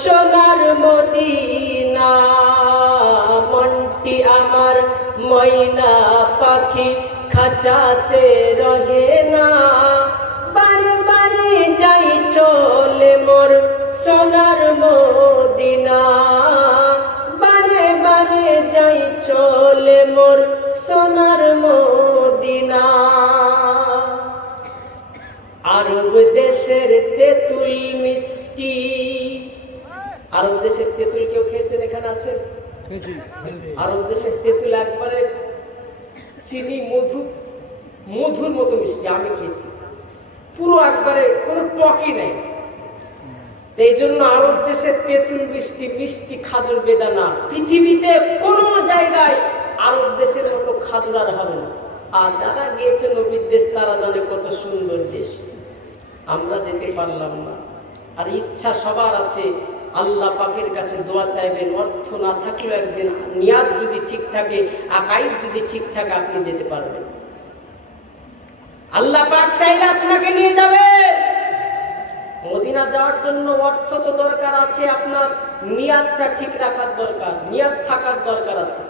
সোনার মদিনা, মনটি আমার ময়না পাখি খাঁচাতে রহে না, বারে বারে যাই চলে মোর সোনার মদিনা, বারে বারে যাই চলে মোর সোনার মদিনা। আরব দেশের তেঁতুল মিষ্টি, আরব দেশের তেঁতুল কেউ খেয়েছেন? এখানে আছেন? আরব দেশের তেঁতুল একবারে চিনি মধুর মতো মিষ্টি। আমি খেয়েছি, পুরো একবারে কোনো টকই নাই। এই জন্য আরব দেশের তেঁতুল মিষ্টি, মিষ্টি খাজুর বেদানা, পৃথিবীতে কোনো জায়গায় আরব দেশের মতো খাজুর আর হবে না। আর যারা গিয়েছে নবীর দেশ তারা জানে কত সুন্দর দেশ। আমরা যেতে পারলাম না। আর ইচ্ছা সবার আছে, আল্লাহ পাকের কাছে দোয়া চাইবেন। অর্থ না থাকলেও একদিন নিয়াত যদি ঠিক থাকে, আকাইদ যদি ঠিক থাকে, আপনি যেতে পারবেন। আল্লাহ পাক চাইলে আপনাকে নিয়ে যাবে। মদিনা যাওয়ার জন্য অর্থ তো দরকার আছে, আপনার নিয়াতটা ঠিক রাখার দরকার, নিয়াত থাকার দরকার আছে।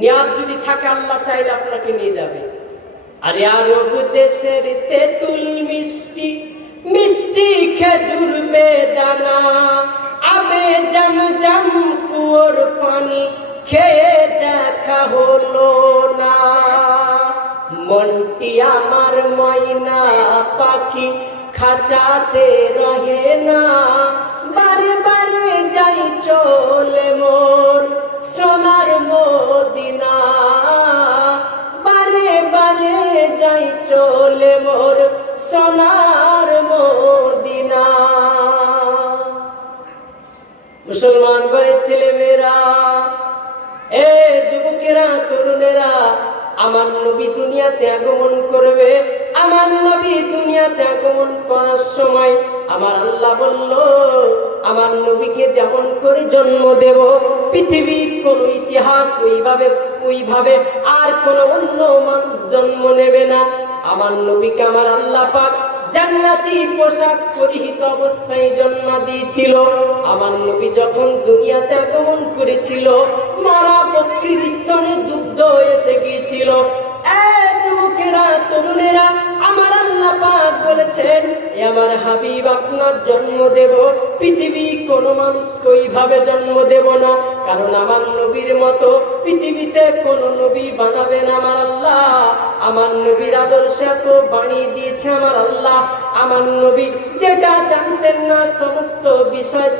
নিয়াত যদি থাকে, আল্লাহ চাইলে আপনাকে নিয়ে যাবে। আরে আরব দেশের তেঁতুল মিষ্টি, মিষ্টি খেজুর বেদানা, আবে জমজম কুয়োর পানি খেয়ে দেখা হলো না, মনটি আমার ময়না পাখি খাঁচাতে রহে না, বারে বারে যাই চলে মোর সোনার মদিনা, বারে বারে যাই চলে মোর সোনার মদিনা। মুসলমান ঘরের ছেলেমেয়েরা, এ যুবকেরা, তরুণেরা, আমার নবী দুনিয়াতে আগমন করবে। আমার নবী দুনিয়াতে আগমন করার সময় আমার আল্লাহ বলল, আমার নবীকে যেমন করে জন্ম দেব, পৃথিবীর কোন ইতিহাস ওইভাবে আর কোন অন্য মানুষ জন্ম নেবে না। আমার নবীকে আমার আল্লাহ পাক জান্নাতি পোশাক পরিহিত অবস্থায় জন্ম দিয়েছিল। আমার নবী যখন দুনিয়াতে আগমন করেছিল, মরা বকরির স্তনে দুগ্ধ এসে গিয়েছিল। যুবকেরা, তরুণেরা, আমার আল্লাহ পাক বলেছেন, আমার হাবিব আপনার জন্ম দেব, পৃথিবী কোন মানুষকে ওইভাবে জন্ম দেব না, কারণ আমার নবীর মতো পৃথিবীতে কোন নবী বানাবেন আমার আল্লাহ। আমার নবীর আদর্শ এত বানিয়ে দিয়েছে আমার আল্লাহ। আমার নবী যেটা জানতেন না সমস্ত বিষয়